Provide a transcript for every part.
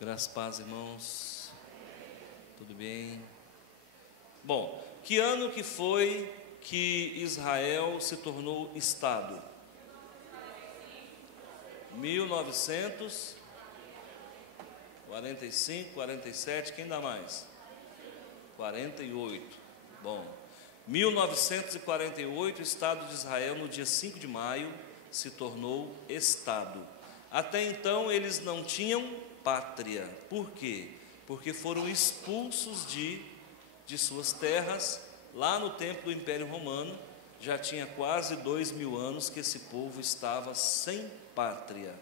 Graças a paz, irmãos. Tudo bem? Bom, que ano que foi que Israel se tornou Estado? 1945, 47, quem dá mais? 48. Bom, 1948, o Estado de Israel, no dia 5 de maio, se tornou Estado. Até então, eles não tinham pátria. Por quê? Porque foram expulsos de suas terras, lá no tempo do Império Romano. Já tinha quase 2000 anos que esse povo estava sem pátria.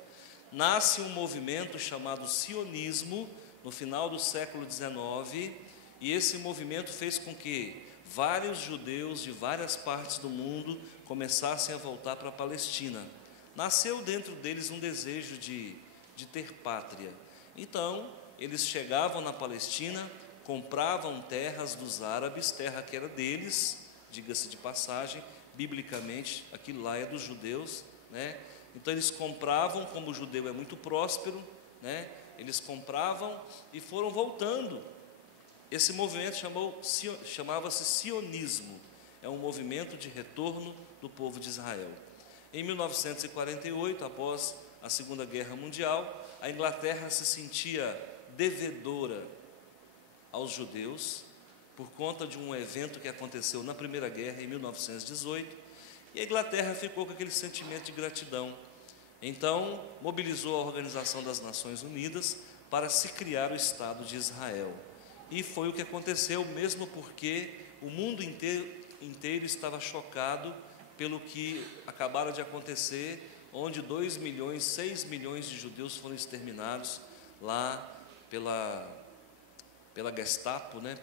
Nasce um movimento chamado sionismo, no final do século XIX, e esse movimento fez com que vários judeus de várias partes do mundo começassem a voltar para a Palestina. Nasceu dentro deles um desejo de ter pátria. Então, eles chegavam na Palestina, compravam terras dos árabes, terra que era deles, diga-se de passagem, biblicamente, aquilo lá é dos judeus, né? Então, eles compravam, como o judeu é muito próspero, né? Eles compravam e foram voltando. Esse movimento chamava-se sionismo, é um movimento de retorno do povo de Israel. Em 1948, após a Segunda Guerra Mundial, a Inglaterra se sentia devedora aos judeus por conta de um evento que aconteceu na Primeira Guerra, em 1918, e a Inglaterra ficou com aquele sentimento de gratidão. Então, mobilizou a Organização das Nações Unidas para se criar o Estado de Israel. E foi o que aconteceu, mesmo porque o mundo inteiro estava chocado pelo que acabara de acontecer, onde 2 milhões, 6 milhões de judeus foram exterminados lá pela Gestapo, né?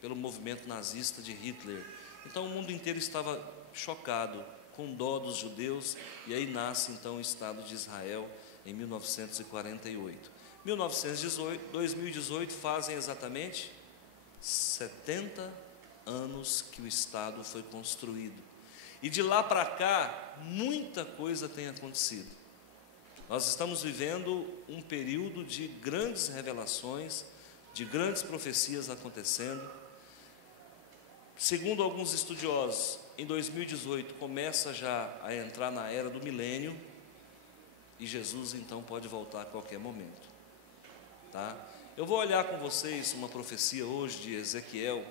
pelo movimento nazista de Hitler. Então o mundo inteiro estava chocado, com dó dos judeus, e aí nasce então o Estado de Israel em 1948. 2018 fazem exatamente 70 anos que o Estado foi construído. E de lá para cá, muita coisa tem acontecido. Nós estamos vivendo um período de grandes revelações, de grandes profecias acontecendo. Segundo alguns estudiosos, em 2018 começa já a entrar na era do milênio, e Jesus então pode voltar a qualquer momento. Tá? Eu vou olhar com vocês uma profecia hoje de Ezequiel,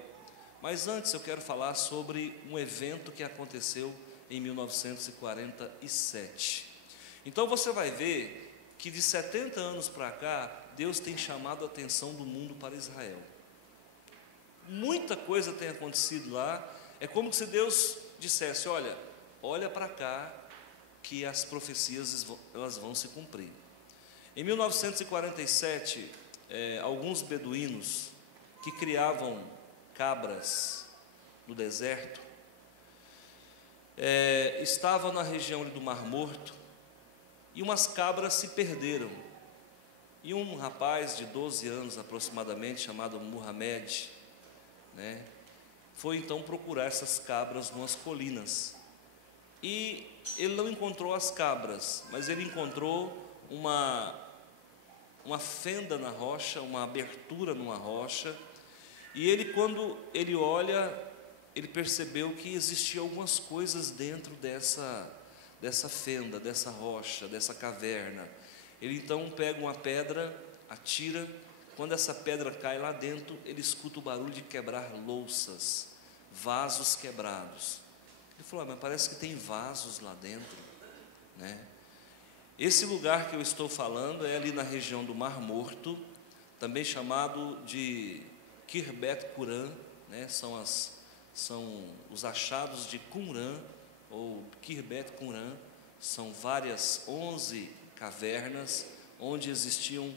mas antes eu quero falar sobre um evento que aconteceu em 1947. Então você vai ver que de 70 anos para cá, Deus tem chamado a atenção do mundo para Israel. Muita coisa tem acontecido lá. É como se Deus dissesse: olha para cá, que as profecias elas vão se cumprir. Em 1947, alguns beduínos que criavam cabras no deserto, estavam na região do Mar Morto, e umas cabras se perderam. E um rapaz de 12 anos aproximadamente, chamado Muhammad, né, foi então procurar essas cabras numas colinas. E ele não encontrou as cabras, mas ele encontrou uma fenda na rocha, uma abertura numa rocha. E ele, quando ele olha, ele percebeu que existiam algumas coisas dentro dessa fenda, dessa rocha, dessa caverna. Ele então pega uma pedra, atira. Quando essa pedra cai lá dentro, ele escuta o barulho de quebrar louças, vasos quebrados. Ele falou: mas parece que tem vasos lá dentro, né? Esse lugar que eu estou falando é ali na região do Mar Morto, também chamado de Khirbet Qumran, né? São os achados de Qumran, ou Khirbet Qumran. São 11 cavernas, onde existiam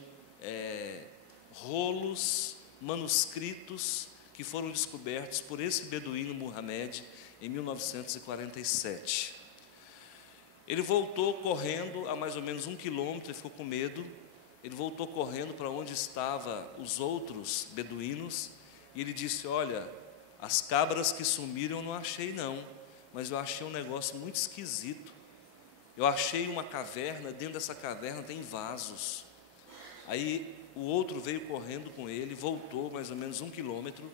rolos, manuscritos, que foram descobertos por esse beduíno Muhammad em 1947. Ele voltou correndo a mais ou menos 1 quilômetro, ele ficou com medo. ele voltou correndo para onde estavam os outros beduínos, e ele disse: olha, as cabras que sumiram eu não achei não, mas eu achei um negócio muito esquisito. Eu achei uma caverna, dentro dessa caverna tem vasos. Aí o outro veio correndo com ele, voltou mais ou menos 1 quilômetro.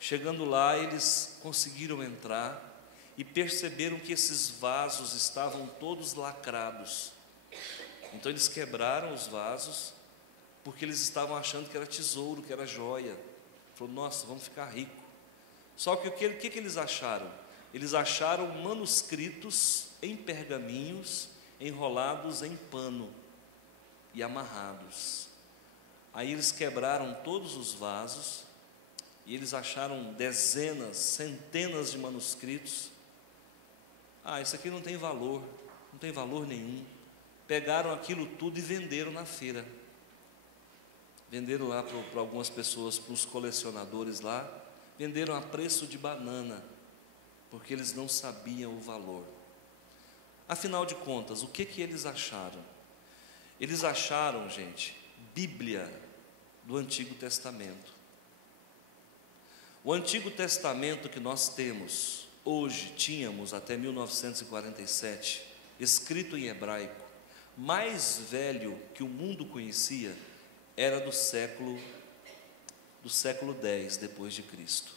Chegando lá, eles conseguiram entrar e perceberam que esses vasos estavam todos lacrados. Então eles quebraram os vasos, porque eles estavam achando que era tesouro, que era joia. Falou: nossa, vamos ficar ricos. Só que o que eles acharam? Eles acharam manuscritos em pergaminhos, enrolados em pano e amarrados. Aí eles quebraram todos os vasos, e eles acharam dezenas, centenas de manuscritos. Isso aqui não tem valor nenhum. Pegaram aquilo tudo e venderam na feira. Venderam lá para algumas pessoas, para os colecionadores lá, venderam a preço de banana, porque eles não sabiam o valor. Afinal de contas, o que eles acharam? Eles acharam, gente, Bíblia do Antigo Testamento. O Antigo Testamento que nós temos hoje, tínhamos até 1947, escrito em hebraico, mais velho que o mundo conhecia, era do século X depois de Cristo,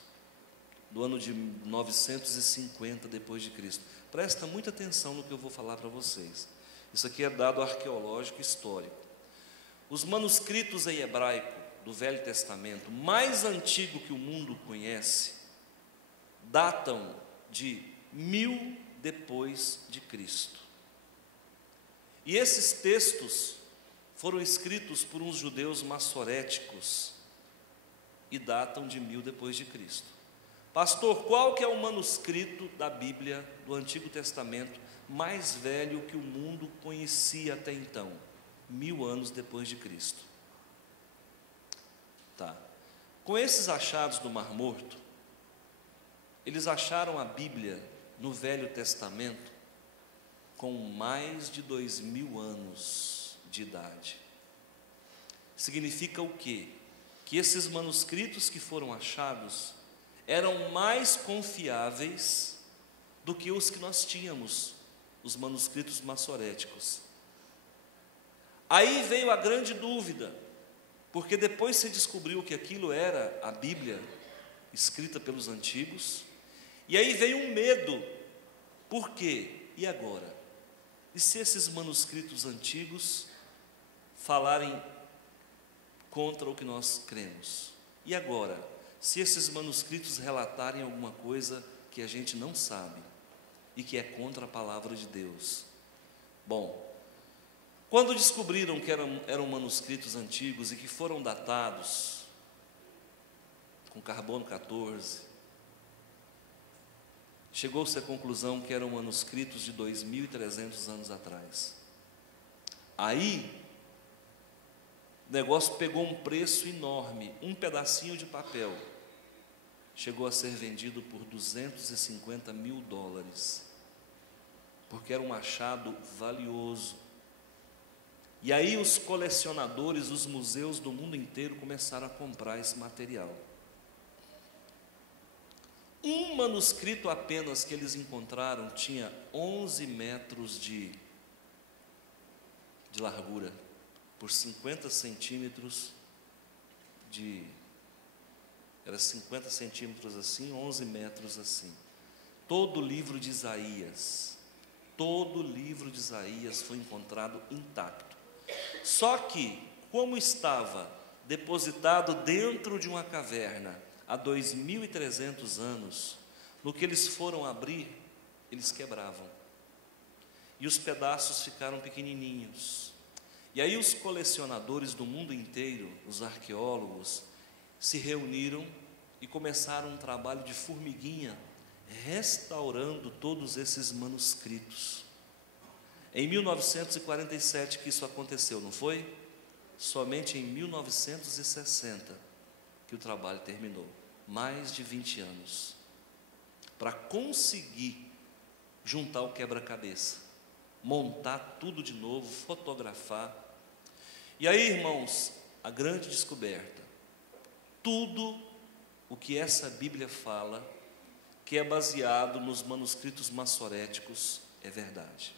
do ano de 950 depois de Cristo. Presta muita atenção no que eu vou falar para vocês. Isso aqui é dado arqueológico histórico. Os manuscritos em hebraico do Velho Testamento, mais antigo que o mundo conhece, datam de 1000 depois de Cristo. E esses textos foram escritos por uns judeus massoréticos e datam de 1000 depois de Cristo. Pastor, qual que é o manuscrito da Bíblia do Antigo Testamento mais velho que o mundo conhecia até então? 1000 anos depois de Cristo. Tá. Com esses achados do Mar Morto, eles acharam a Bíblia no Velho Testamento com mais de 2000 anos de idade. Significa o quê? Que esses manuscritos que foram achados eram mais confiáveis do que os que nós tínhamos, os manuscritos massoréticos. Aí veio a grande dúvida, porque depois se descobriu que aquilo era a Bíblia escrita pelos antigos, e aí veio um medo. Por quê? E agora? E se esses manuscritos antigos falarem contra o que nós cremos? E agora? Se esses manuscritos relatarem alguma coisa que a gente não sabe e que é contra a palavra de Deus? Bom, quando descobriram que eram manuscritos antigos e que foram datados com carbono 14, chegou-se à conclusão que eram manuscritos de 2300 anos atrás. Aí o negócio pegou um preço enorme. Um pedacinho de papel chegou a ser vendido por $250 mil, porque era um achado valioso. E aí os colecionadores, os museus do mundo inteiro começaram a comprar esse material. Um manuscrito apenas que eles encontraram tinha 11 metros de largura, por 50 centímetros era 50 centímetros assim, 11 metros assim. Todo o livro de Isaías foi encontrado intacto. Só que, como estava depositado dentro de uma caverna há 2300 anos, no que eles foram abrir, eles quebravam. E os pedaços ficaram pequenininhos. E aí os colecionadores do mundo inteiro, os arqueólogos, se reuniram e começaram um trabalho de formiguinha, restaurando todos esses manuscritos. Em 1947 que isso aconteceu, não foi? Somente em 1960 que o trabalho terminou. Mais de 20 anos. Para conseguir juntar o quebra-cabeça, montar tudo de novo, fotografar. E aí, irmãos, a grande descoberta: tudo o que essa Bíblia fala, que é baseado nos manuscritos massoréticos, é verdade.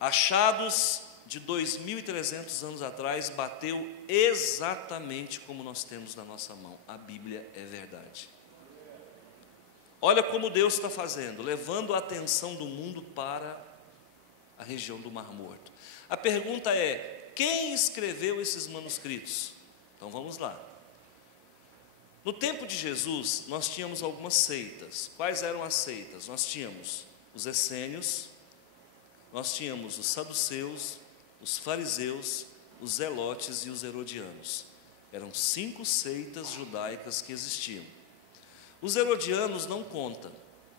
Achados de 2.300 anos atrás, bateu exatamente como nós temos na nossa mão. A Bíblia é verdade. Olha como Deus está fazendo, levando a atenção do mundo para a região do Mar Morto. A pergunta é: quem escreveu esses manuscritos? Então vamos lá. No tempo de Jesus, nós tínhamos algumas seitas. Quais eram as seitas? Nós tínhamos os essênios, nós tínhamos os saduceus, os fariseus, os zelotes e os herodianos. Eram 5 seitas judaicas que existiam. Os herodianos não contam,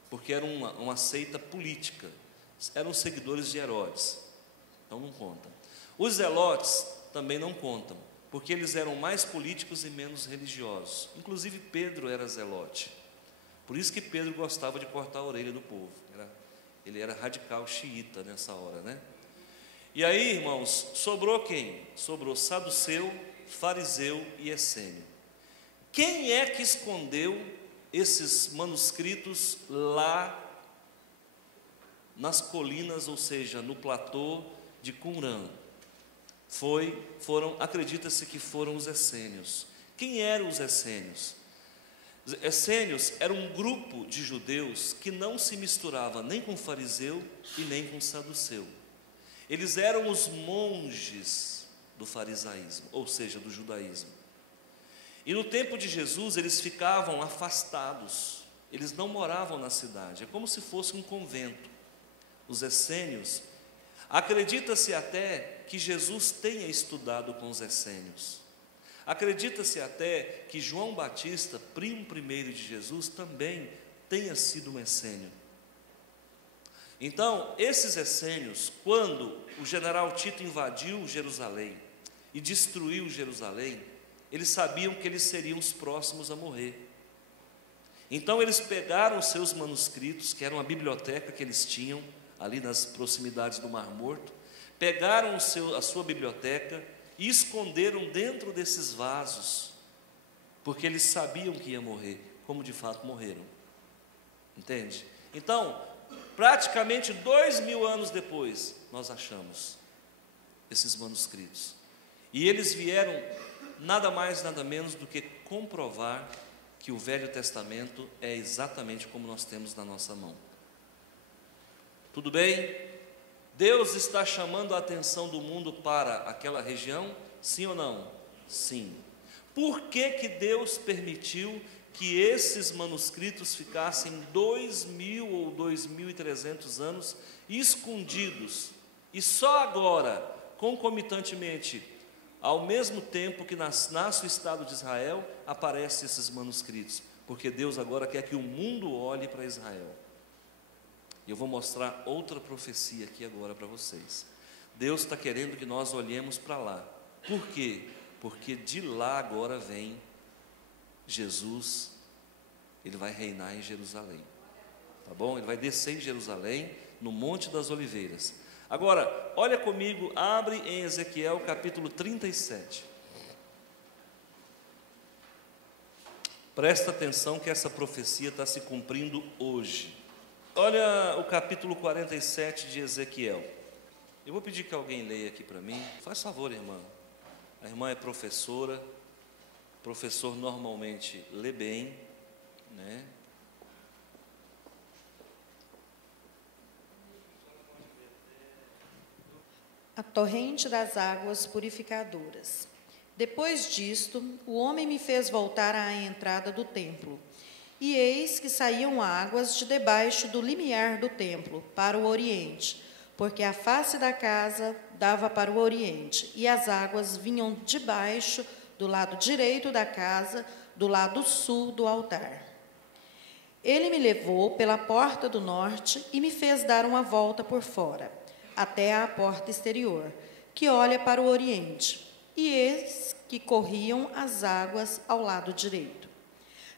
porque era uma seita política, eram seguidores de Herodes, então não contam. Os zelotes também não contam, porque eles eram mais políticos e menos religiosos. Inclusive Pedro era zelote, por isso que Pedro gostava de cortar a orelha do povo. Ele era radical xiita nessa hora, né? E aí, irmãos, sobrou quem? Sobrou saduceu, fariseu e essênio. Quem é que escondeu esses manuscritos lá nas colinas, ou seja, no platô de Qumran? Acredita-se que foram os essênios. Quem eram os essênios? Os essênios eram um grupo de judeus que não se misturava nem com fariseu e nem com saduceu. Eles eram os monges do farisaísmo, ou seja, do judaísmo. E no tempo de Jesus eles ficavam afastados, eles não moravam na cidade, é como se fosse um convento. Os essênios, acredita-se até que Jesus tenha estudado com os essênios. Acredita-se até que João Batista, primo primeiro de Jesus, também tenha sido um essênio. Então, esses essênios, quando o general Tito invadiu Jerusalém e destruiu Jerusalém, eles sabiam que eles seriam os próximos a morrer. Então eles pegaram os seus manuscritos, que eram a biblioteca que eles tinham ali nas proximidades do Mar Morto, pegaram a sua biblioteca e esconderam dentro desses vasos, porque eles sabiam que ia morrer, como de fato morreram. Entende? Então, praticamente 2000 anos depois, nós achamos esses manuscritos. E eles vieram nada mais, nada menos do que comprovar que o Velho Testamento é exatamente como nós temos na nossa mão. Tudo bem? Deus está chamando a atenção do mundo para aquela região? Sim ou não? Sim. Por que que Deus permitiu que esses manuscritos ficassem 2000 ou 2300 anos escondidos, e só agora, concomitantemente, ao mesmo tempo que nasce o Estado de Israel, aparecem esses manuscritos? Porque Deus agora quer que o mundo olhe para Israel. E eu vou mostrar outra profecia aqui agora para vocês. Deus está querendo que nós olhemos para lá. Por quê? Porque de lá agora vem Jesus, ele vai reinar em Jerusalém, tá bom? Ele vai descer em Jerusalém, no Monte das Oliveiras. Agora, olha comigo, abre em Ezequiel capítulo 37. Presta atenção que essa profecia está se cumprindo hoje. Olha o capítulo 47 de Ezequiel. Eu vou pedir que alguém leia aqui para mim. Faz favor, irmã. A irmã é professora. Professor normalmente lê bem, né? A torrente das águas purificadoras. Depois disto, o homem me fez voltar à entrada do templo, e eis que saíam águas de debaixo do limiar do templo, para o oriente, porque a face da casa dava para o oriente, e as águas vinham de baixo, do lado direito da casa, do lado sul do altar. Ele me levou pela porta do norte e me fez dar uma volta por fora, até à porta exterior, que olha para o oriente, e eis que corriam as águas ao lado direito.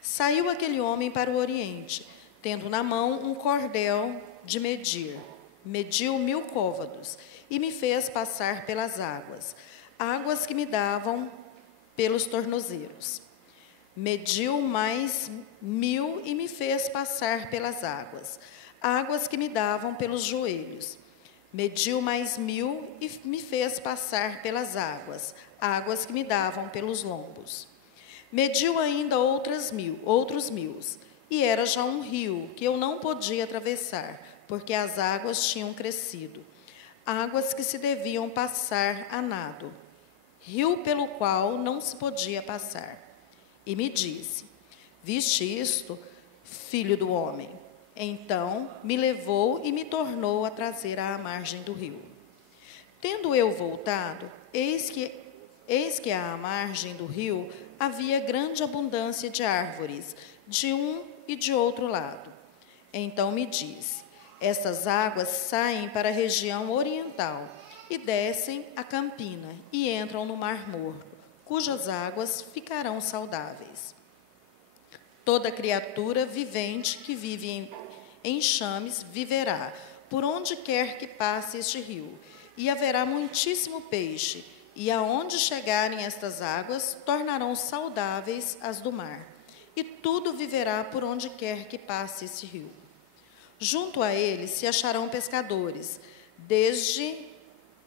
Saiu aquele homem para o oriente, tendo na mão um cordel de medir. mediu 1000 côvados, e me fez passar pelas águas, águas que me davam pelos tornozelos. Mediu mais 1000 e me fez passar pelas águas, águas que me davam pelos joelhos. Mediu mais 1000 e me fez passar pelas águas, águas que me davam pelos lombos. Mediu ainda outros 1000, e era já um rio que eu não podia atravessar, porque as águas tinham crescido, águas que se deviam passar a nado, rio pelo qual não se podia passar. E me disse: viste isto, filho do homem? Então me levou e me tornou a trazer à margem do rio. Tendo eu voltado, eis que à margem do rio havia grande abundância de árvores, de um e de outro lado. Então me disse: estas águas saem para a região oriental e descem a Campina e entram no Mar Morto, cujas águas ficarão saudáveis. Toda criatura vivente que vive em enxames viverá, por onde quer que passe este rio, e haverá muitíssimo peixe, e aonde chegarem estas águas, tornarão saudáveis as do mar, e tudo viverá por onde quer que passe esse rio. Junto a ele se acharão pescadores, desde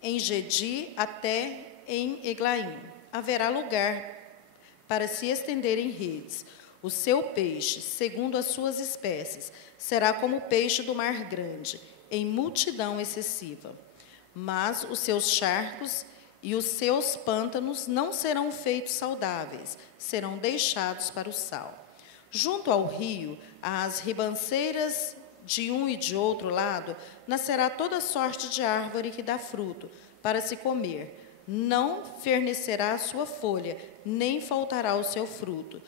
Engedi até em Eglaim. Haverá lugar para se estenderem redes. O seu peixe, segundo as suas espécies, será como o peixe do mar grande, em multidão excessiva. Mas os seus charcos e os seus pântanos não serão feitos saudáveis, serão deixados para o sal. Junto ao rio, às ribanceiras de um e de outro lado, nascerá toda sorte de árvore que dá fruto, para se comer. Não fernecerá a sua folha, nem faltará o seu fruto.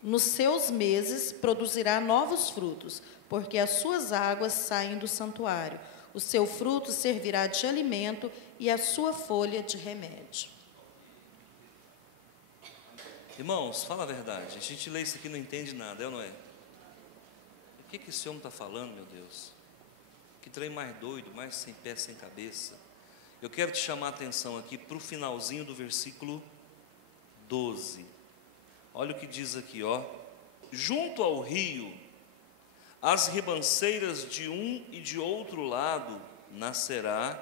Nos seus meses produzirá novos frutos, porque as suas águas saem do santuário. O seu fruto servirá de alimento e a sua folha de remédio. Irmãos, fala a verdade. A gente lê isso aqui e não entende nada, é ou não é? O que esse homem está falando, meu Deus? Que trem mais doido, mais sem pé, sem cabeça. Eu quero te chamar a atenção aqui para o finalzinho do versículo 12. Olha o que diz aqui, ó. Junto ao rio, às ribanceiras de um e de outro lado, nascerá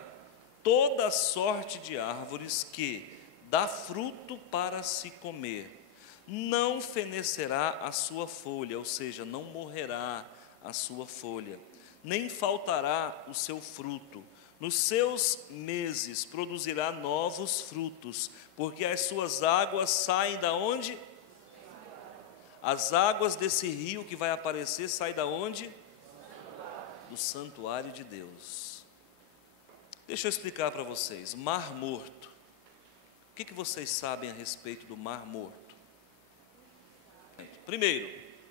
toda sorte de árvores que dá fruto para se comer. Não fenecerá a sua folha, ou seja, não morrerá a sua folha, nem faltará o seu fruto. Nos seus meses produzirá novos frutos, porque as suas águas saem da onde? As águas desse rio que vai aparecer saem da onde? Do santuário de Deus. Deixa eu explicar para vocês. Mar Morto. O que vocês sabem a respeito do Mar Morto? Primeiro,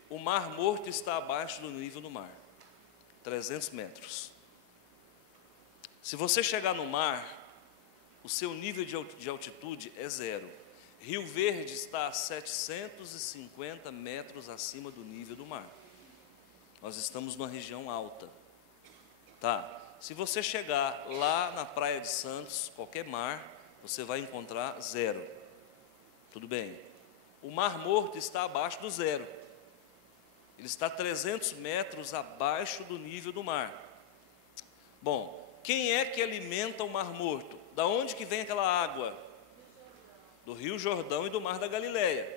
o Mar Morto está abaixo do nível do mar, 300 metros. Se você chegar no mar, o seu nível de altitude é 0. Rio Verde está a 750 metros acima do nível do mar. Nós estamos numa região alta. Tá? Se você chegar lá na Praia de Santos, qualquer mar, você vai encontrar 0. Tudo bem? O Mar Morto está abaixo do 0. Ele está 300 metros abaixo do nível do mar. Bom, quem é que alimenta o Mar Morto? Da onde que vem aquela água? Do Rio Jordão e do Mar da Galileia.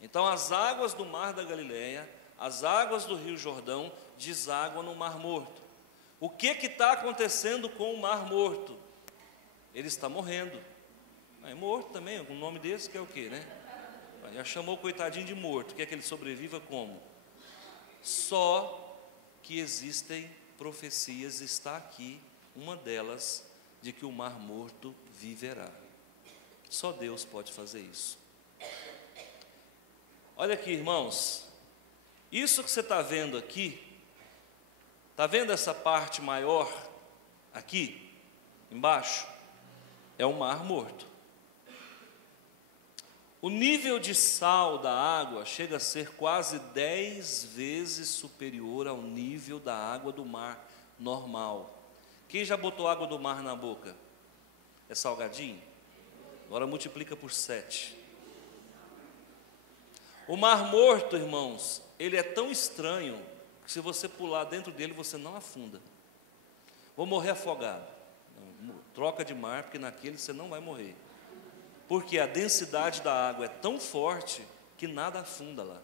Então, as águas do Mar da Galileia, as águas do Rio Jordão, desaguam no Mar Morto. O que está acontecendo com o Mar Morto? Ele está morrendo. É morto também, com um nome desse que é o quê, né? Já chamou o coitadinho de morto. Quer que ele sobreviva como? Só que existem profecias, está aqui uma delas, de que o Mar Morto viverá. Só Deus pode fazer isso. Olha aqui, irmãos, isso que você está vendo aqui, está vendo essa parte maior aqui, embaixo? É o Mar Morto. O nível de sal da água chega a ser quase 10 vezes superior ao nível da água do mar normal. Quem já botou água do mar na boca? É salgadinho? Agora multiplica por 7. O Mar Morto, irmãos, ele é tão estranho que se você pular dentro dele, você não afunda. Vou morrer afogado. Troca de mar, porque naquele você não vai morrer. Porque a densidade da água é tão forte que nada afunda lá.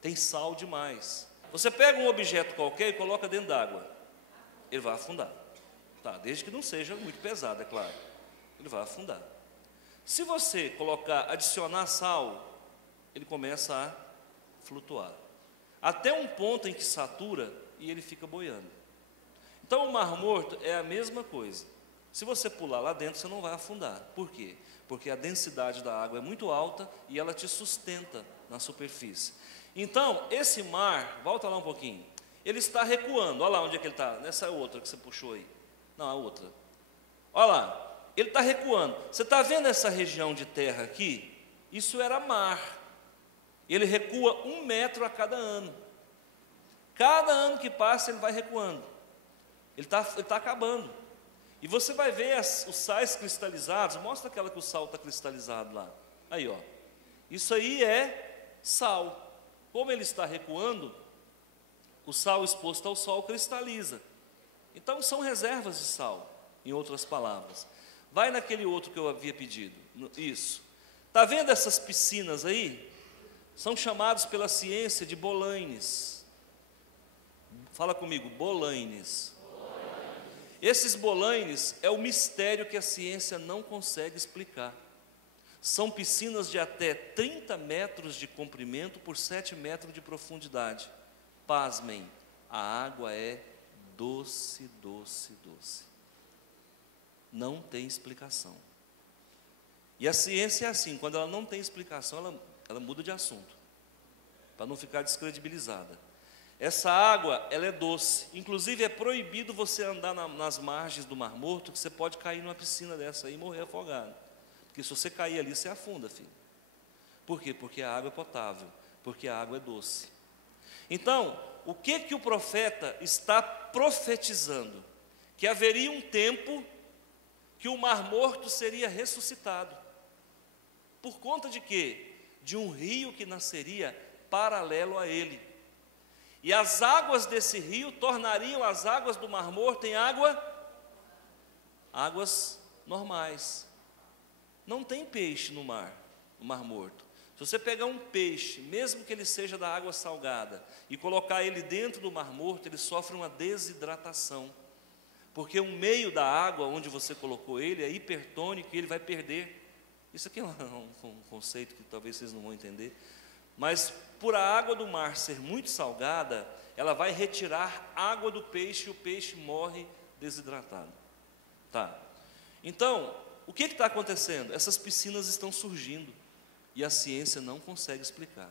Tem sal demais. Você pega um objeto qualquer e coloca dentro d'água, ele vai afundar. Tá, desde que não seja muito pesado, é claro. Ele vai afundar. Se você adicionar sal, ele começa a flutuar. Até um ponto em que satura e ele fica boiando. Então o Mar Morto é a mesma coisa. Se você pular lá dentro, você não vai afundar. Por quê? Porque a densidade da água é muito alta e ela te sustenta na superfície. Então, esse mar, volta lá um pouquinho, ele está recuando. Olha lá onde é que ele está, nessa outra que você puxou aí. Não, a outra. Olha lá, ele está recuando. Você está vendo essa região de terra aqui? Isso era mar. Ele recua 1 metro a cada ano. Cada ano que passa, ele vai recuando. Ele está acabando. E você vai ver os sais cristalizados. Mostra aquela que o sal está cristalizado lá. Aí, ó. Isso aí é sal. Como ele está recuando, o sal exposto ao sol cristaliza. Então, são reservas de sal, em outras palavras. Vai naquele outro que eu havia pedido. Isso. Está vendo essas piscinas aí? São chamados pela ciência de bolaines. Fala comigo, bolaines. Esses bolaines é o mistério que a ciência não consegue explicar. São piscinas de até 30 metros de comprimento por 7 metros de profundidade. Pasmem, a água é doce, doce, doce. Não tem explicação. E a ciência é assim, quando ela não tem explicação, ela muda de assunto, para não ficar descredibilizada. Essa água, ela é doce. Inclusive é proibido você andar nas margens do Mar Morto, que você pode cair numa piscina dessa aí e morrer afogado. Porque se você cair ali, você afunda, filho. Por quê? Porque a água é potável, porque a água é doce. Então, o que o profeta está profetizando? Que haveria um tempo que o Mar Morto seria ressuscitado. Por conta de quê? De um rio que nasceria paralelo a ele. E as águas desse rio tornariam as águas do Mar Morto em águas normais. Não tem peixe no mar, no Mar Morto. Se você pegar um peixe, mesmo que ele seja da água salgada, e colocar ele dentro do Mar Morto, ele sofre uma desidratação. Porque o meio da água onde você colocou ele é hipertônico e ele vai perder. Isso aqui é um conceito que talvez vocês não vão entender. Mas por a água do mar ser muito salgada, ela vai retirar água do peixe e o peixe morre desidratado. Tá. Então, o que está acontecendo? Essas piscinas estão surgindo e a ciência não consegue explicar.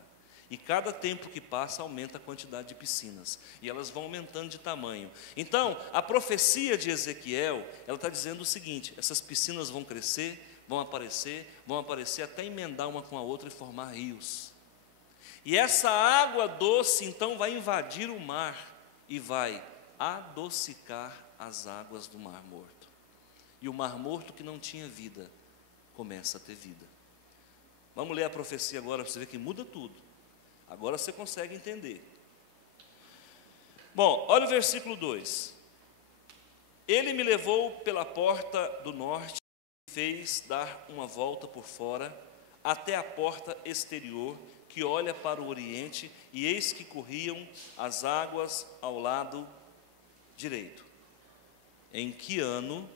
E cada tempo que passa aumenta a quantidade de piscinas e elas vão aumentando de tamanho. Então, a profecia de Ezequiel, ela está dizendo o seguinte: essas piscinas vão crescer, vão aparecer até emendar uma com a outra e formar rios. E essa água doce, então, vai invadir o mar e vai adocicar as águas do Mar Morto. E o Mar Morto que não tinha vida, começa a ter vida. Vamos ler a profecia agora para você ver que muda tudo. Agora você consegue entender. Bom, olha o versículo 2. Ele me levou pela porta do norte e fez dar uma volta por fora até a porta exterior que olha para o oriente, e eis que corriam as águas ao lado direito. Em que ano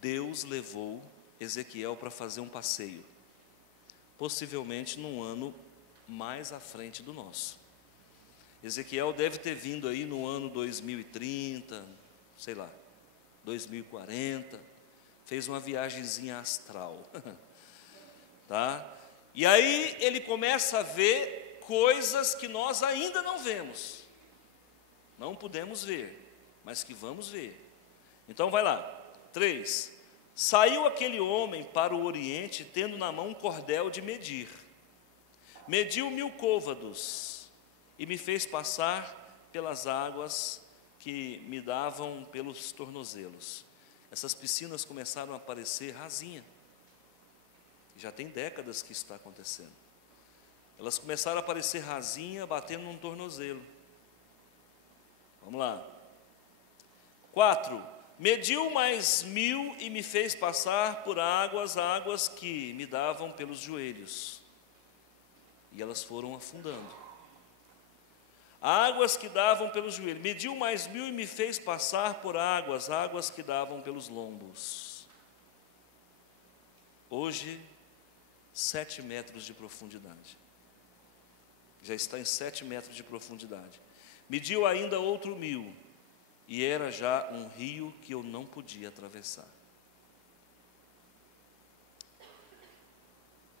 Deus levou Ezequiel para fazer um passeio? Possivelmente num ano mais à frente do nosso. Ezequiel deve ter vindo aí no ano 2030, sei lá, 2040, fez uma viagenzinha astral, tá? E aí ele começa a ver coisas que nós ainda não vemos, não podemos ver, mas que vamos ver. Então vai lá, 3. Saiu aquele homem para o oriente, tendo na mão um cordel de medir. Mediu 1000 côvados e me fez passar pelas águas que me davam pelos tornozelos. Essas piscinas começaram a aparecer rasinha. Já tem décadas que isso está acontecendo. Elas começaram a aparecer rasinha, batendo num tornozelo. Vamos lá. 4. Mediu mais 1000 e me fez passar por águas que me davam pelos joelhos. E elas foram afundando. Águas que davam pelos joelhos. Mediu mais 1000 e me fez passar por águas que davam pelos lombos. Hoje, 7 metros de profundidade. Já está em 7 metros de profundidade. Mediu ainda outro 1000, e era já um rio que eu não podia atravessar.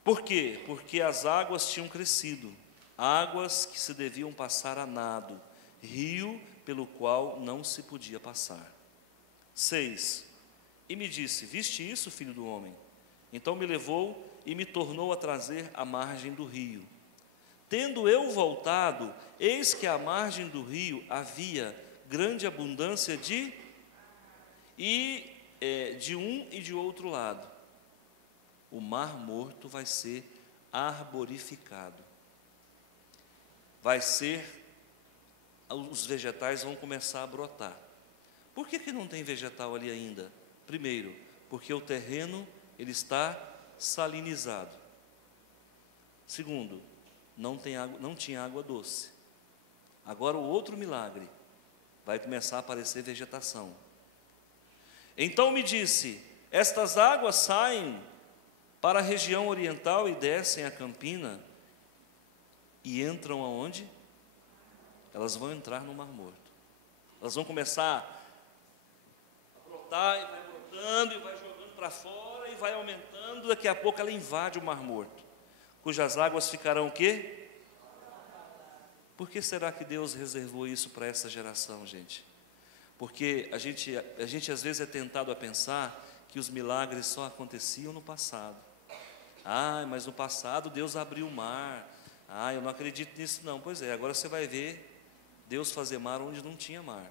Por quê? Porque as águas tinham crescido, águas que se deviam passar a nado, rio pelo qual não se podia passar. 6. E me disse: viste isso, filho do homem? Então me levou e me tornou a trazer à margem do rio. Tendo eu voltado, eis que à margem do rio havia grande abundância de um e de outro lado. O mar morto vai ser arborificado. Os vegetais vão começar a brotar. Por que não tem vegetal ali ainda? Primeiro, porque o terreno ele está salinizado. Segundo, não tinha água doce. Agora o outro milagre, vai começar a aparecer vegetação. Então me disse: estas águas saem para a região oriental e descem a campina e entram aonde? Elas vão entrar no Mar Morto. Elas vão começar a brotar, e vai brotando, e vai jogando para fora, e vai aumentando, daqui a pouco ela invade o Mar Morto, cujas águas ficarão o quê? Por que será que Deus reservou isso para essa geração, gente? Porque a gente às vezes é tentado a pensar que os milagres só aconteciam no passado. Mas no passado Deus abriu o mar. Eu não acredito nisso não. Pois é, agora você vai ver Deus fazer mar onde não tinha mar.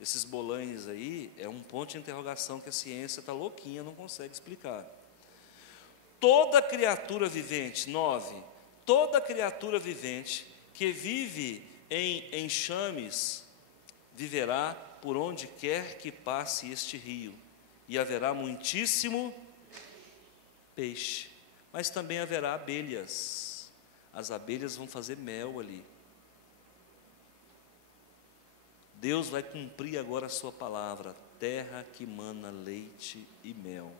Esses bolões aí é um ponto de interrogação que a ciência está louquinha, não consegue explicar. Toda criatura vivente, 9, toda criatura vivente que vive em enxames, viverá por onde quer que passe este rio, e haverá muitíssimo peixe, mas também haverá abelhas. As abelhas vão fazer mel ali. Deus vai cumprir agora a sua palavra, terra que mana leite e mel.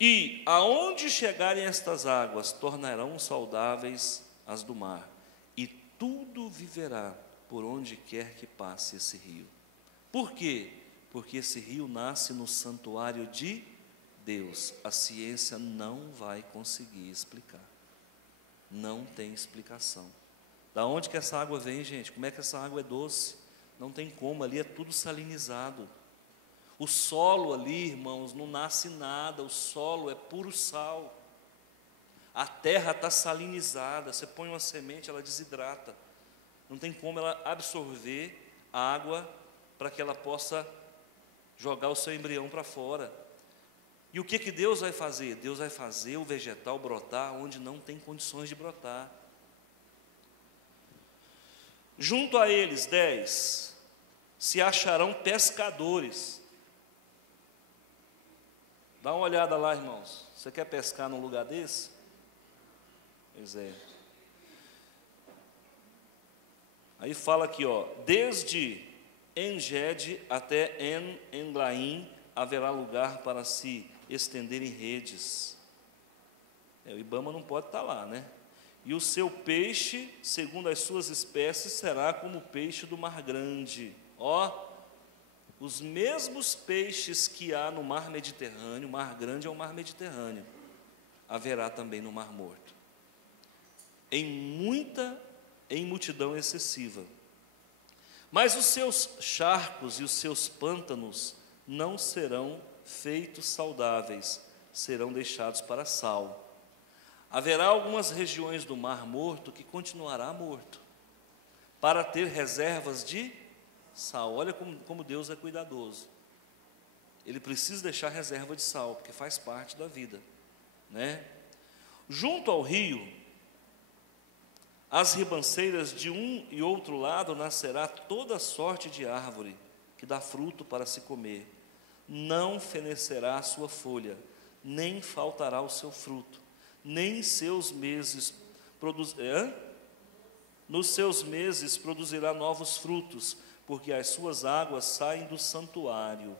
E aonde chegarem estas águas, tornarão saudáveis as do mar, e tudo viverá por onde quer que passe esse rio. Por quê? Porque esse rio nasce no santuário de Deus. A ciência não vai conseguir explicar. Não tem explicação. Da onde que essa água vem, gente? Como é que essa água é doce? Não tem como, ali é tudo salinizado. O solo ali, irmãos, não nasce nada, o solo é puro sal. A terra está salinizada, você põe uma semente, ela desidrata. Não tem como ela absorver a água para que ela possa jogar o seu embrião para fora. E o que Deus vai fazer? Deus vai fazer o vegetal brotar onde não tem condições de brotar. Junto a eles, 10, se acharão pescadores. Dá uma olhada lá, irmãos. Você quer pescar num lugar desse? Pois é. Aí fala aqui, desde En-Gede até En-Englaim haverá lugar para se estenderem redes. O Ibama não pode estar lá, né? E o seu peixe, segundo as suas espécies, será como o peixe do mar grande. Os mesmos peixes que há no mar Mediterrâneo, o mar grande é o mar Mediterrâneo, haverá também no Mar Morto, em multidão excessiva. Mas os seus charcos e os seus pântanos não serão feitos saudáveis, serão deixados para sal. Haverá algumas regiões do Mar Morto que continuará morto, para ter reservas de sal. Olha como Deus é cuidadoso. Ele precisa deixar reserva de sal, porque faz parte da vida, né? Junto ao rio, às ribanceiras de um e outro lado, nascerá toda sorte de árvore que dá fruto para se comer. Não fenecerá a sua folha, nem faltará o seu fruto, nem em seus meses nos seus meses produzirá novos frutos, porque as suas águas saem do santuário.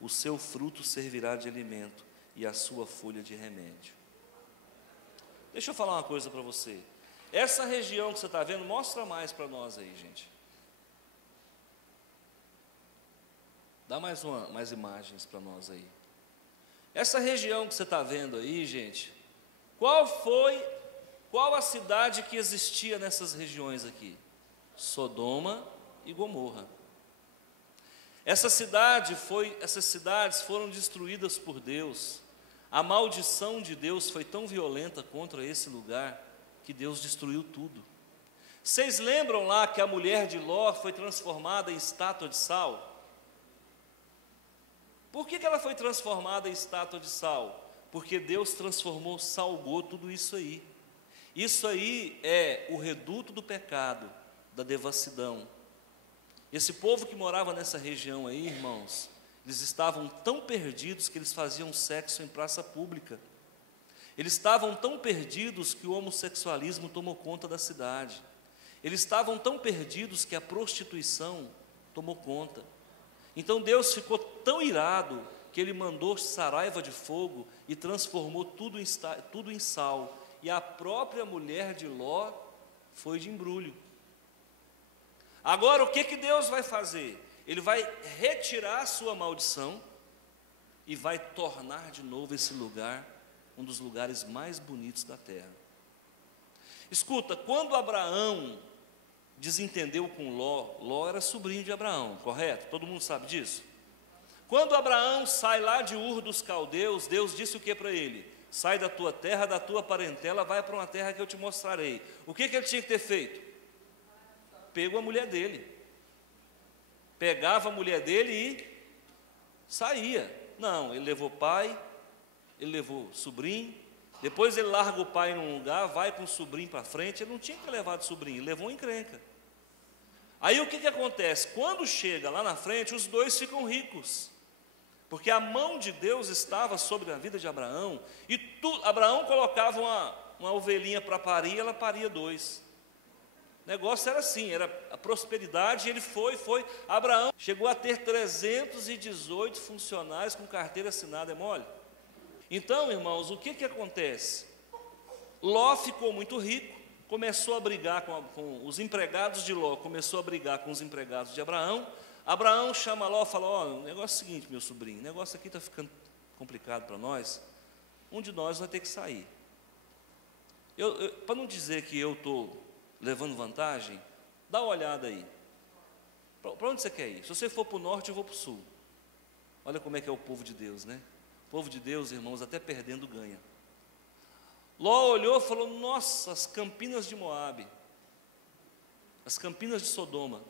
O seu fruto servirá de alimento e a sua folha de remédio. Deixa eu falar uma coisa para você. Essa região que você está vendo, mostra mais para nós aí, gente. Dá mais imagens para nós aí. Essa região que você está vendo aí, gente, qual a cidade que existia nessas regiões aqui? Sodoma e Gomorra. Essas cidades foram destruídas por Deus. A maldição de Deus foi tão violenta contra esse lugar que Deus destruiu tudo. Vocês lembram lá que a mulher de Ló foi transformada em estátua de sal? Por que ela foi transformada em estátua de sal? Porque Deus salgou tudo isso aí. Isso aí é o reduto do pecado, da devassidão. Esse povo que morava nessa região aí, irmãos, eles estavam tão perdidos que eles faziam sexo em praça pública. Eles estavam tão perdidos que o homossexualismo tomou conta da cidade. Eles estavam tão perdidos que a prostituição tomou conta. Então Deus ficou tão irado que Ele mandou saraiva de fogo e transformou tudo em sal. E a própria mulher de Ló foi de embrulho. Agora, o que Deus vai fazer? Ele vai retirar a sua maldição e vai tornar de novo esse lugar um dos lugares mais bonitos da terra. Escuta, quando Abraão desentendeu com Ló era sobrinho de Abraão, correto? Todo mundo sabe disso? Quando Abraão sai lá de Ur dos Caldeus, Deus disse o que para ele? Sai da tua terra, da tua parentela, vai para uma terra que eu te mostrarei. O que ele tinha que ter feito? Pegou a mulher dele. Pegava a mulher dele e saía. Não, ele levou pai, ele levou sobrinho, depois ele larga o pai num lugar, vai com o sobrinho para frente. Ele não tinha que ter levado o sobrinho, ele levou uma encrenca. Aí o que acontece? Quando chega lá na frente, os dois ficam ricos, porque a mão de Deus estava sobre a vida de Abraão, e Abraão colocava uma ovelhinha para parir, ela paria dois. O negócio era assim, era a prosperidade. Ele foi. Abraão chegou a ter 318 funcionários com carteira assinada, é mole? Então, irmãos, o que acontece? Ló ficou muito rico, começou a brigar com os empregados de Ló, começou a brigar com os empregados de Abraão. Abraão chama Ló e fala: ó, o negócio é o seguinte, meu sobrinho, o negócio aqui está ficando complicado para nós, um de nós vai ter que sair. Para não dizer que eu estou levando vantagem, dá uma olhada aí. Para onde você quer ir? Se você for para o norte, eu vou para o sul. Olha como é que é o povo de Deus, né? O povo de Deus, irmãos, até perdendo ganha. Ló olhou e falou: nossa, as campinas de Moabe, as campinas de Sodoma.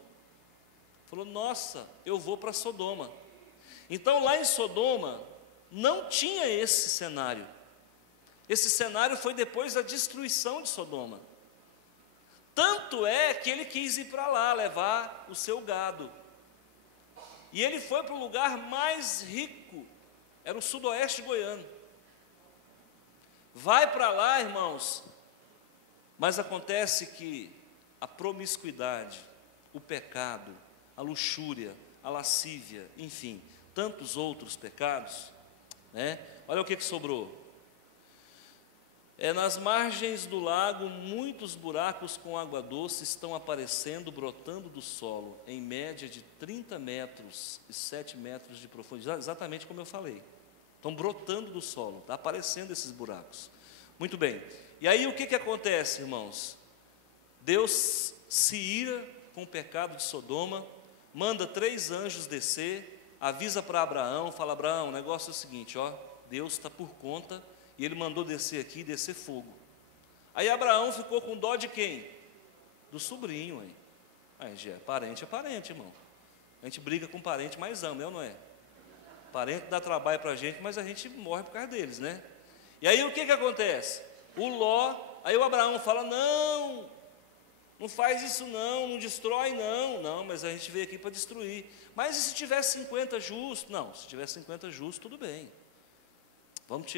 Falou: nossa, eu vou para Sodoma. Então lá em Sodoma não tinha esse cenário. Esse cenário foi depois da destruição de Sodoma. Tanto é que ele quis ir para lá, levar o seu gado. E ele foi para o lugar mais rico, era o sudoeste goiano. Vai para lá, irmãos, mas acontece que a promiscuidade, o pecado, a luxúria, a lascívia, enfim, tantos outros pecados, né? Olha o que sobrou. Nas margens do lago, muitos buracos com água doce estão aparecendo, brotando do solo, em média de 30 metros e 7 metros de profundidade, exatamente como eu falei. Estão brotando do solo, está aparecendo esses buracos. Muito bem. E aí o que acontece, irmãos? Deus se ira com o pecado de Sodoma, manda 3 anjos descer, avisa para Abraão, fala: Abraão, o negócio é o seguinte, ó, Deus está por conta. E ele mandou descer aqui, descer fogo. Aí Abraão ficou com dó de quem? Do sobrinho, hein? Aí já é parente, irmão. A gente briga com parente, mas ama, é ou não é? Parente dá trabalho para a gente, mas a gente morre por causa deles, né? E aí o que acontece? Aí o Abraão fala, não faz isso não destrói não. Não, mas a gente veio aqui para destruir. Mas e se tiver 50 justos? Não, se tiver 50 justos, tudo bem. Vamos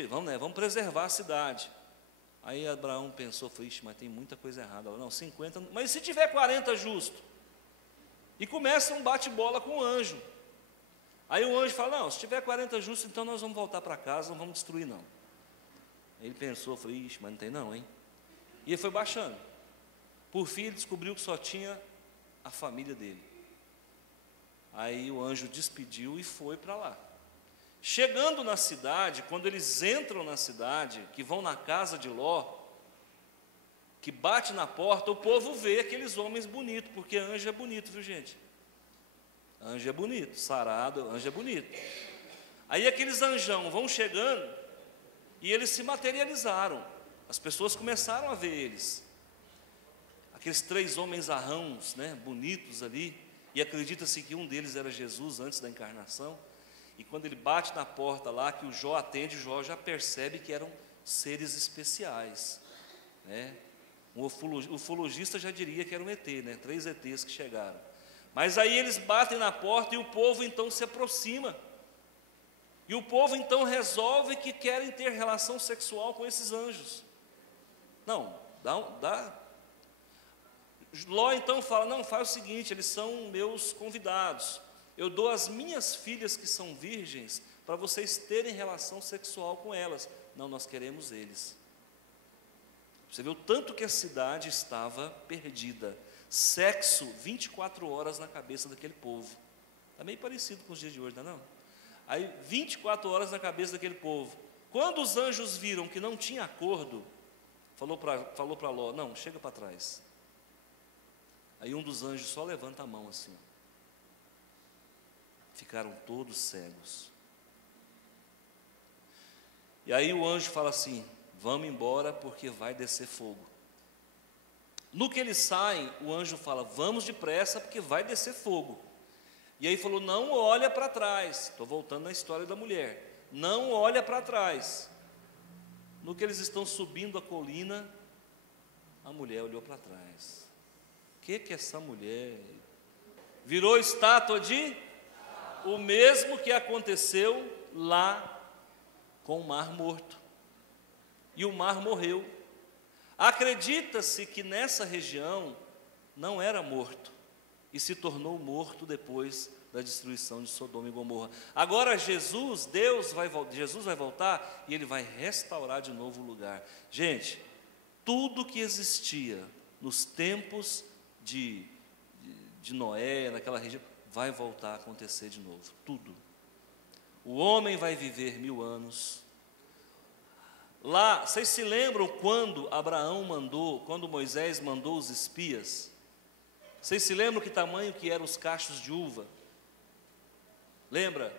preservar a cidade. Aí Abraão pensou, ixi, mas tem muita coisa errada. Não, 50, mas e se tiver 40 justos? E começa um bate-bola com o anjo. Aí o anjo fala, não, se tiver 40 justos, então nós vamos voltar para casa, não vamos destruir não. Ele pensou, ixi, mas não tem não, hein? E ele foi baixando. Por fim, ele descobriu que só tinha a família dele. Aí o anjo despediu e foi para lá. Chegando na cidade, quando eles entram na cidade, que vão na casa de Ló, que bate na porta, o povo vê aqueles homens bonitos, porque anjo é bonito, viu gente? Anjo é bonito, sarado, anjo é bonito. Aí aqueles anjão vão chegando e eles se materializaram. As pessoas começaram a ver eles. Aqueles 3 homens arrãos, né, bonitos ali, e acredita-se que um deles era Jesus antes da encarnação. E quando ele bate na porta lá, que o Jó atende, o Jó já percebe que eram seres especiais, né? O ufologista já diria que era um ET, né? 3 ETs que chegaram. Mas aí eles batem na porta e o povo então se aproxima. E o povo então resolve que querem ter relação sexual com esses anjos. Não, dá. Ló então fala, não, faz o seguinte, eles são meus convidados. Eu dou as minhas filhas que são virgens para vocês terem relação sexual com elas. Não, nós queremos eles. Você vê o tanto que a cidade estava perdida. Sexo 24 horas na cabeça daquele povo. Está meio parecido com os dias de hoje, não é não? Aí 24 horas na cabeça daquele povo. Quando os anjos viram que não tinha acordo, falou para Ló, não, chega para trás. Aí um dos anjos só levanta a mão assim. Ficaram todos cegos. E aí o anjo fala assim, vamos embora porque vai descer fogo. No que eles saem, o anjo fala, vamos depressa porque vai descer fogo. E aí falou, não olha para trás. Estou voltando na história da mulher. Não olha para trás. No que eles estão subindo a colina, a mulher olhou para trás. O que essa mulher? Virou estátua de? O mesmo que aconteceu lá com o Mar Morto. E o mar morreu. Acredita-se que nessa região não era morto e se tornou morto depois da destruição de Sodoma e Gomorra. Agora Jesus vai voltar e ele vai restaurar de novo o lugar. Gente, tudo que existia nos tempos de Noé, naquela região, vai voltar a acontecer de novo, tudo. O homem vai viver 1000 anos. Lá, vocês se lembram quando quando Moisés mandou os espias? Vocês se lembram que tamanho que eram os cachos de uva? Lembra?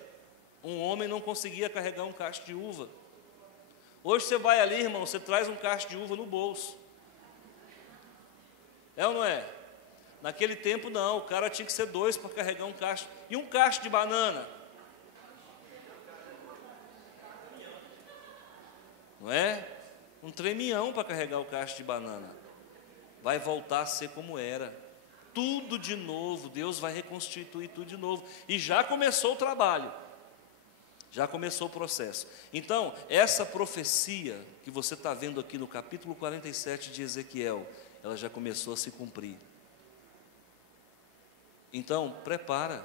Um homem não conseguia carregar um cacho de uva. Hoje você vai ali, irmão, você traz um cacho de uva no bolso. É ou não é? Naquele tempo não, o cara tinha que ser 2 para carregar um cacho. E um cacho de banana? Não é? Um tremião para carregar o cacho de banana. Vai voltar a ser como era. Tudo de novo, Deus vai reconstituir tudo de novo. E já começou o trabalho. Já começou o processo. Então, essa profecia que você está vendo aqui no capítulo 47 de Ezequiel, ela já começou a se cumprir. Então, prepara.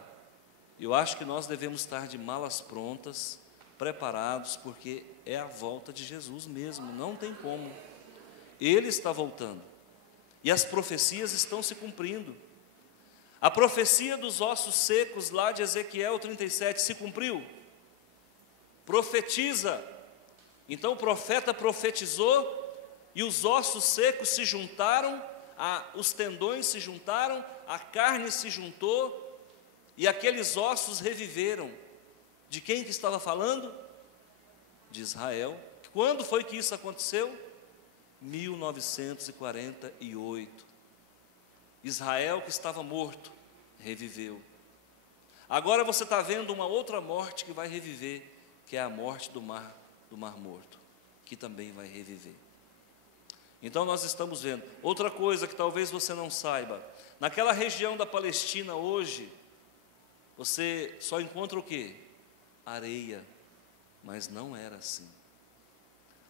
Eu acho que nós devemos estar de malas prontas, preparados, porque é a volta de Jesus mesmo, não tem como. Ele está voltando. E as profecias estão se cumprindo. A profecia dos ossos secos lá de Ezequiel 37 se cumpriu? Profetiza. Então o profeta profetizou e os ossos secos se juntaram, os tendões se juntaram, a carne se juntou e aqueles ossos reviveram. De quem que estava falando? De Israel. Quando foi que isso aconteceu? 1948. Israel, que estava morto, reviveu. Agora você está vendo uma outra morte que vai reviver, que é a morte do Mar Morto, que também vai reviver. Então nós estamos vendo. Outra coisa que talvez você não saiba, naquela região da Palestina hoje, você só encontra o quê? Areia, mas não era assim.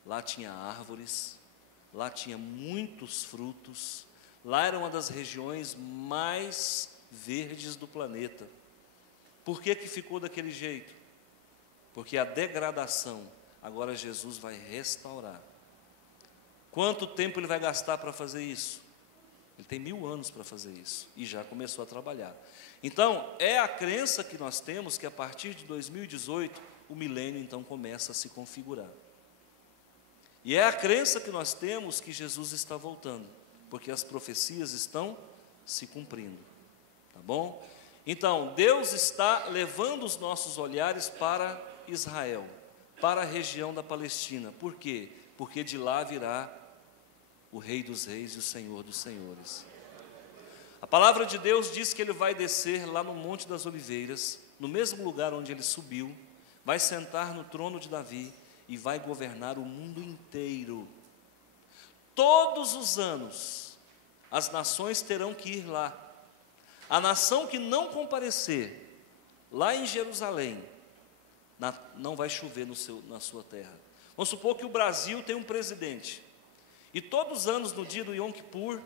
Lá tinha árvores, lá tinha muitos frutos, lá era uma das regiões mais verdes do planeta. Por que que ficou daquele jeito? Porque a degradação, agora Jesus vai restaurar. Quanto tempo ele vai gastar para fazer isso? Ele tem 1000 anos para fazer isso, e já começou a trabalhar. Então, é a crença que nós temos que a partir de 2018, o milênio então começa a se configurar. E é a crença que nós temos que Jesus está voltando, porque as profecias estão se cumprindo, tá bom? Então, Deus está levando os nossos olhares para Israel, para a região da Palestina. Por quê? Porque de lá virá o Rei dos Reis e o Senhor dos Senhores. A palavra de Deus diz que ele vai descer lá no Monte das Oliveiras, no mesmo lugar onde ele subiu, vai sentar no trono de Davi e vai governar o mundo inteiro. Todos os anos, as nações terão que ir lá. A nação que não comparecer, lá em Jerusalém, não vai chover na sua terra. Vamos supor que o Brasil tem um presidente, e todos os anos, no dia do Yom Kippur,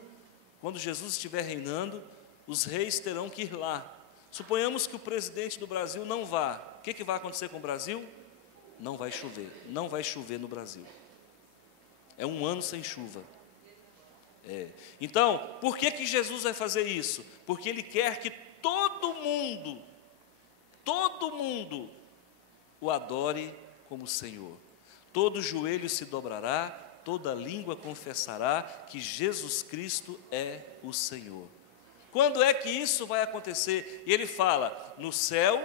quando Jesus estiver reinando, os reis terão que ir lá. Suponhamos que o presidente do Brasil não vá. O que vai acontecer com o Brasil? Não vai chover. Não vai chover no Brasil. É um ano sem chuva. Então, por que Jesus vai fazer isso? Porque Ele quer que todo mundo o adore como Senhor. Todo joelho se dobrará, toda língua confessará que Jesus Cristo é o Senhor. Quando é que isso vai acontecer? E ele fala, no céu,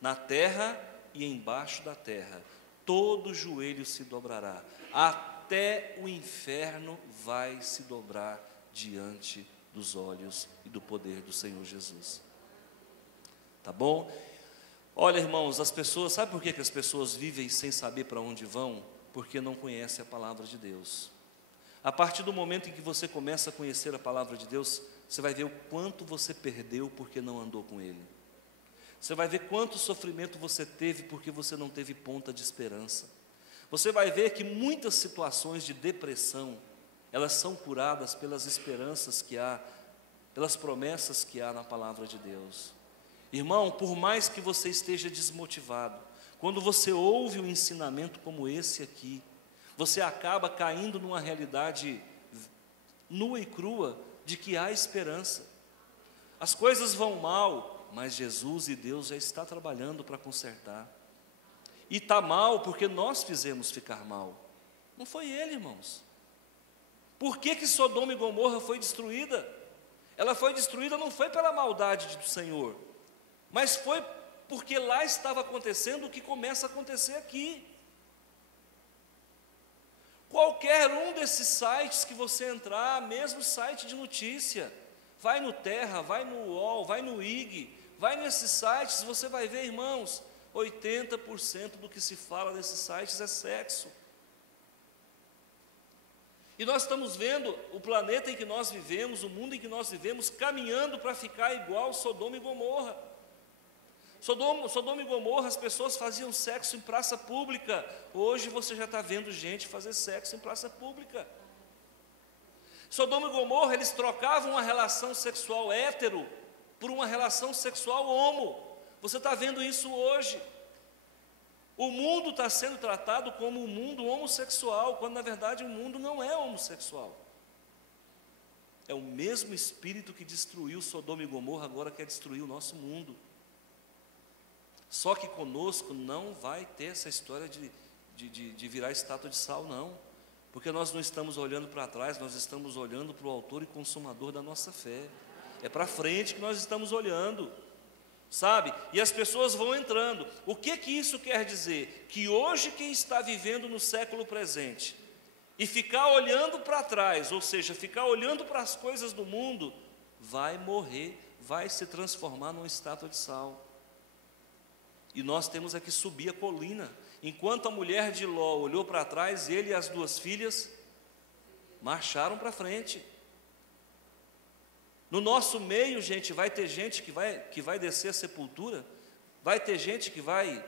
na terra e embaixo da terra, todo joelho se dobrará, até o inferno vai se dobrar diante dos olhos e do poder do Senhor Jesus. Tá bom? Olha, irmãos, as pessoas, sabe por que as pessoas vivem sem saber para onde vão? Porque não conhecem a palavra de Deus. A partir do momento em que você começa a conhecer a palavra de Deus, você vai ver o quanto você perdeu porque não andou com Ele. Você vai ver quanto sofrimento você teve porque você não teve ponta de esperança. Você vai ver que muitas situações de depressão, elas são curadas pelas esperanças que há, pelas promessas que há na palavra de Deus. Irmão, por mais que você esteja desmotivado, quando você ouve um ensinamento como esse aqui, você acaba caindo numa realidade nua e crua de que há esperança. As coisas vão mal, mas Jesus e Deus já está trabalhando para consertar. E está mal porque nós fizemos ficar mal. Não foi Ele, irmãos. Por que Sodoma e Gomorra foi destruída? Ela foi destruída não foi pela maldade do Senhor, mas foi porque lá estava acontecendo o que começa a acontecer aqui. Qualquer um desses sites que você entrar, mesmo site de notícia, vai no Terra, vai no UOL, vai no IG, vai nesses sites, você vai ver, irmãos, 80% do que se fala nesses sites é sexo. E nós estamos vendo o planeta em que nós vivemos, o mundo em que nós vivemos, caminhando para ficar igual Sodoma e Gomorra. Sodoma e Gomorra, as pessoas faziam sexo em praça pública. Hoje você já está vendo gente fazer sexo em praça pública. Sodoma e Gomorra, eles trocavam uma relação sexual hétero por uma relação sexual homo. Você está vendo isso hoje. O mundo está sendo tratado como um mundo homossexual, quando na verdade o mundo não é homossexual. É o mesmo espírito que destruiu Sodoma e Gomorra, agora quer destruir o nosso mundo. Só que conosco não vai ter essa história de virar estátua de sal, não. Porque nós não estamos olhando para trás, nós estamos olhando para o autor e consumador da nossa fé. É para frente que nós estamos olhando, sabe? E as pessoas vão entrando. O que isso quer dizer? Que hoje quem está vivendo no século presente e ficar olhando para trás, ou seja, ficar olhando para as coisas do mundo, vai morrer, vai se transformar numa estátua de sal. E nós temos que subir a colina. Enquanto a mulher de Ló olhou para trás, ele e as duas filhas marcharam para frente. No nosso meio, gente, vai ter gente que vai descer a sepultura? Vai ter gente que vai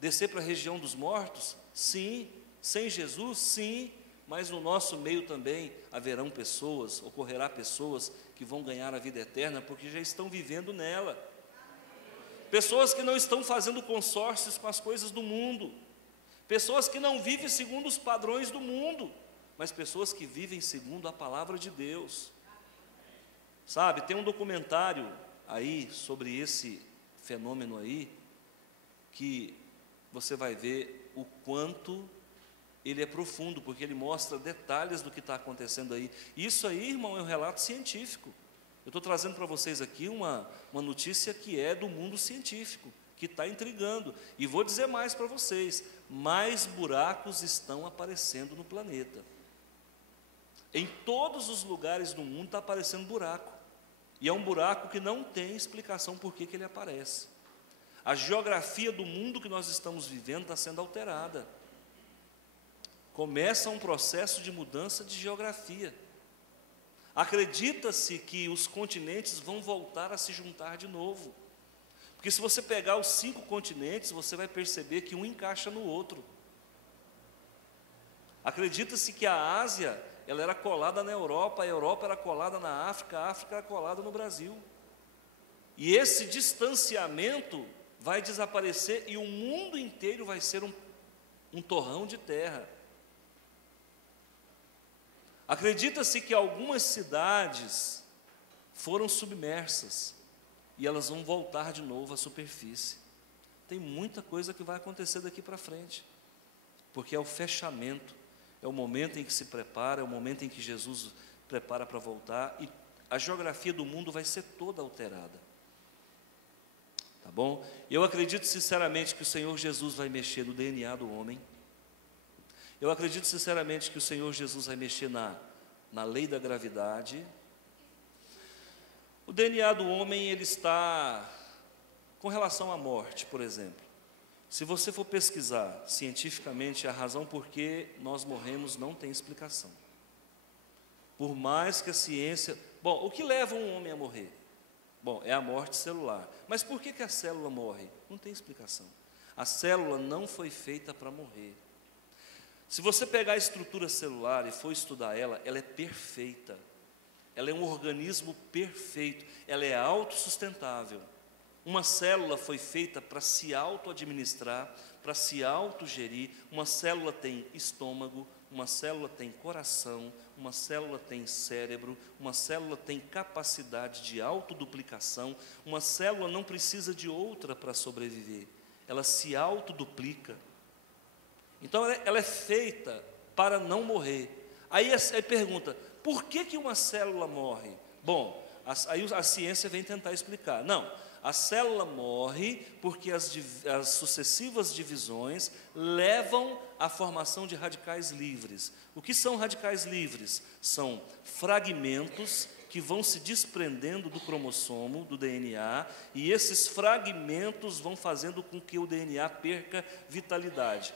descer para a região dos mortos? Sim. Sem Jesus? Sim. Mas no nosso meio também haverão pessoas, ocorrerá pessoas que vão ganhar a vida eterna, porque já estão vivendo nela. Pessoas que não estão fazendo consórcios com as coisas do mundo. Pessoas que não vivem segundo os padrões do mundo, mas pessoas que vivem segundo a palavra de Deus. Sabe, tem um documentário aí sobre esse fenômeno aí, que você vai ver o quanto ele é profundo, porque ele mostra detalhes do que está acontecendo aí. Isso aí, irmão, é um relato científico. Eu estou trazendo para vocês aqui uma notícia que é do mundo científico, que está intrigando. E vou dizer mais para vocês, mais buracos estão aparecendo no planeta. Em todos os lugares do mundo está aparecendo buraco. E é um buraco que não tem explicação por que ele aparece. A geografia do mundo que nós estamos vivendo está sendo alterada. Começa um processo de mudança de geografia. Acredita-se que os continentes vão voltar a se juntar de novo. Porque se você pegar os 5 continentes, você vai perceber que um encaixa no outro. Acredita-se que a Ásia, ela era colada na Europa, a Europa era colada na África, a África era colada no Brasil. E esse distanciamento vai desaparecer e o mundo inteiro vai ser um torrão de terra. Acredita-se que algumas cidades foram submersas e elas vão voltar de novo à superfície. Tem muita coisa que vai acontecer daqui para frente, porque é o fechamento, é o momento em que se prepara, é o momento em que Jesus prepara para voltar, e a geografia do mundo vai ser toda alterada. Tá bom? Eu acredito sinceramente que o Senhor Jesus vai mexer no DNA do homem. Eu acredito sinceramente que o Senhor Jesus vai mexer na lei da gravidade. O DNA do homem, ele está com relação à morte, por exemplo. Se você for pesquisar cientificamente a razão por que nós morremos, não tem explicação. Por mais que a ciência... Bom, o que leva um homem a morrer? Bom, é a morte celular. Mas por que a célula morre? Não tem explicação. A célula não foi feita para morrer. Se você pegar a estrutura celular e for estudar ela, ela é perfeita. Ela é um organismo perfeito. Ela é autossustentável. Uma célula foi feita para se auto-administrar, para se autogerir. Uma célula tem estômago, uma célula tem coração, uma célula tem cérebro, uma célula tem capacidade de autoduplicação. Uma célula não precisa de outra para sobreviver. Ela se autoduplica. Então ela é feita para não morrer. Aí pergunta, por que uma célula morre? Bom, aí a ciência vem tentar explicar. Não, a célula morre porque as sucessivas divisões levam à formação de radicais livres. O que são radicais livres? São fragmentos que vão se desprendendo do cromossomo, do DNA, e esses fragmentos vão fazendo com que o DNA perca vitalidade.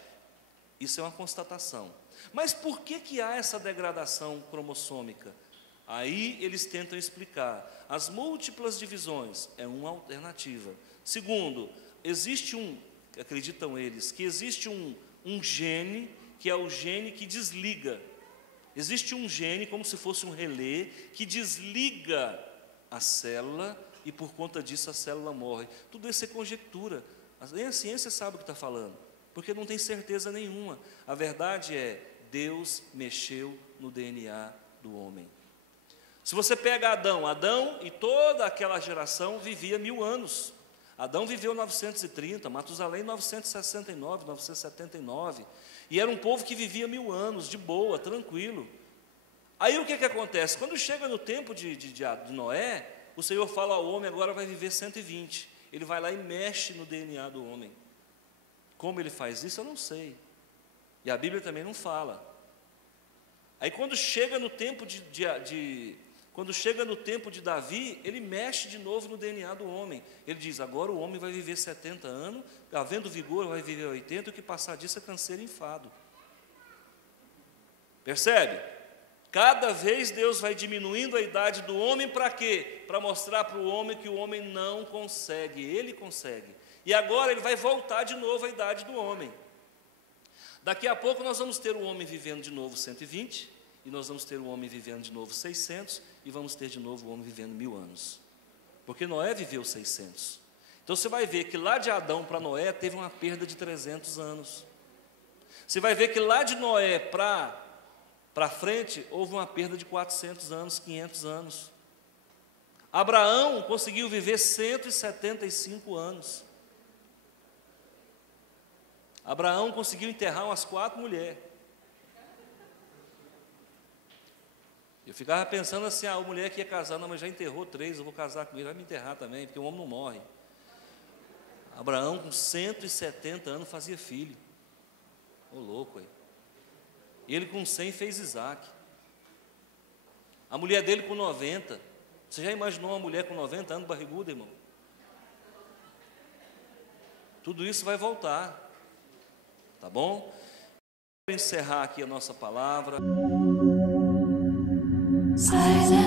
Isso é uma constatação. Mas por que há essa degradação cromossômica? Aí eles tentam explicar. As múltiplas divisões é uma alternativa. Segundo, acreditam eles, que existe um gene, que é o gene que desliga. Existe um gene, como se fosse um relé, que desliga a célula e por conta disso a célula morre. Tudo isso é conjectura. Nem a ciência sabe o que está falando, porque não tem certeza nenhuma. A verdade é, Deus mexeu no DNA do homem. Se você pega Adão e toda aquela geração vivia 1000 anos. Adão viveu 930, Matusalém 969, 979. E era um povo que vivia 1000 anos, de boa, tranquilo. Aí o que acontece? Quando chega no tempo de Noé, o Senhor fala ao homem, agora vai viver 120. Ele vai lá e mexe no DNA do homem. Como ele faz isso, eu não sei. E a Bíblia também não fala. Aí quando chega no tempo de Quando chega no tempo de Davi, ele mexe de novo no DNA do homem. Ele diz, agora o homem vai viver 70 anos, havendo vigor vai viver 80, e o que passar disso é canseiro e enfado. Percebe? Cada vez Deus vai diminuindo a idade do homem para quê? Para mostrar para o homem que o homem não consegue, ele consegue. E agora ele vai voltar de novo à idade do homem. Daqui a pouco nós vamos ter o homem vivendo de novo 120, e nós vamos ter o homem vivendo de novo 600, e vamos ter de novo o homem vivendo 1000 anos. Porque Noé viveu 600. Então você vai ver que lá de Adão para Noé teve uma perda de 300 anos. Você vai ver que lá de Noé para frente houve uma perda de 400 anos, 500 anos. Abraão conseguiu viver 175 anos. Abraão conseguiu enterrar umas 4 mulheres. Eu ficava pensando assim, a mulher que ia casar, não, mas já enterrou 3, eu vou casar com ele, vai me enterrar também, porque o homem não morre. Abraão, com 170 anos, fazia filho. Ô louco aí. Ele com 100 fez Isaac. A mulher dele com 90. Você já imaginou uma mulher com 90 anos barriguda, irmão? Tudo isso vai voltar. Tá bom? Vou encerrar aqui a nossa palavra. Silence.